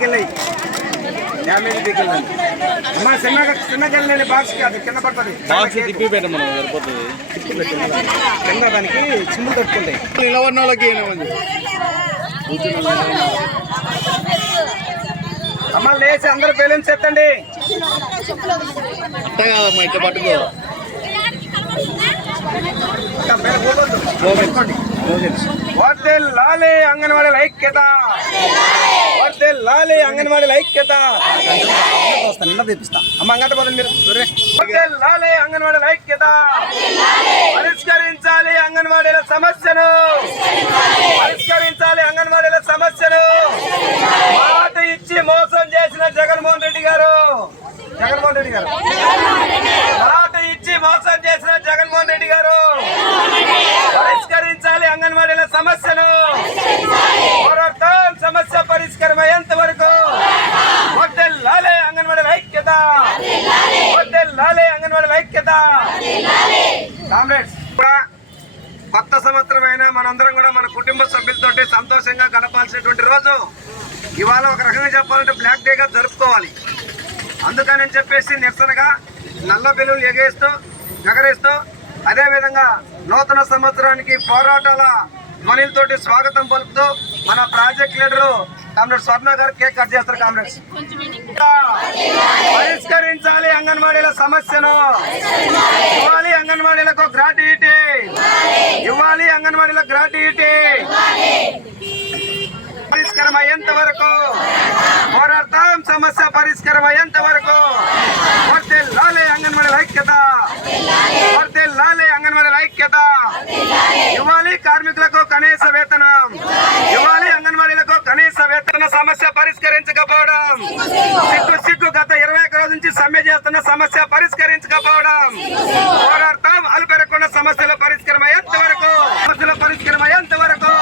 పీకెళ్ళి damage అమ్మా చిన్న చిన్నకెళ్ళి బాక్స్కి అది కింద పడుతుంది బాక్స్ తిప్పి పెట్టమను సరిపోతుంది కింద దానికి చిమ్ములు తట్టుకుంటాయి నిలబడిన వాళ్ళకి అమ్మ లేచి అందరు బెలూన్స్ ఎత్తండి అట్ట కాదమ్మా ఇట్లా పట్టుకో బెల- పోవద్దు. పెట్టుకోండి. వర్దే లాలే లాలే అంగన్వాడీ ఐక్యత నిన్న తెప్పిస్తా. అమ్మ అంగట పోదండి మీరు. లాలే అంగన్వాడీ ఐక్యత పరిష్కరించాలి అంగన్వాడీల సమస్యను. పరిష్కరించాలి అంగన్వాడీల సమస్యను మాట ఇచ్చి మోసం చేసిన జగన్మోహన్ రెడ్డి గారు జగన్మోహన్ రెడ్డి గారు మాట ఇచ్చి మోసం చేసిన జగన్మోహన్ రెడ్డి గారు పరిష్కరించాలి అంగన్వాడీల సమస్యను పోరాటం సమస్య పరిష్కారం అయ్యేంత వరకు వద్దెల్లాలే అంగన్వాడీల ఐక్యత వద్దెల్లాలే ఐక్యత. కామ్రేడ్స్ కూడా కొత్త సంవత్సరమైన మనందరం కూడా మన కుటుంబ సభ్యులతోటి సంతోషంగా గడపాల్సినటువంటి రోజు ఇవాళ ఒక రకంగా చెప్పాలంటే బ్లాక్ డేగా జరుపుకోవాలి. అందుకని చెప్పేసి నిరసనగా నల్ల బెలూన్లు ఎగేస్తూ ఎగరేస్తూ అదేవిధంగా నూతన సంవత్సరానికి పోరాటాల ధ్వనిలతోటి స్వాగతం పలుకుతూ మన ప్రాజెక్ట్ లీడరు కామ్రేడ్ స్వర్ణ గారు కేక్ కట్ చేస్తారు కామ్రేడ్స్. పరిష్కరించాలి అంగన్వాడీల సమస్యను. ఇవ్వాలి అంగన్వాడీలకు గ్రాట్యుటీ. ఇవ్వాలి అంగన్వాడీలకు గ్రాట్యుటీ. పరిష్కారం అయ్యేంత వరకు. పోరాడతాం సమస్య పరిష్కారం అయ్యేంత వరకు. వర్తే లాలే అంగన్వాడీల ఐక్యత. వర్తే లాలే అంగన్వాడీల ఐక్యత. కనీస వేతనం. ఇవ్వాలి అంగన్వాడీలకు కనీస వేతన సమస్య పరిష్కరించకపోవడం. సిగ్గు సిగ్గు గత ఇరవై ఒక రోజు నుంచి సమ్మె చేస్తున్న సమస్య పరిష్కరించకపోవడం. పోరాడతాం అలు పెరగకుండా సమస్యలు పరిష్కరమయ్యేంత వరకు సమస్యలు పరిష్కరమయ్యేంత వరకు.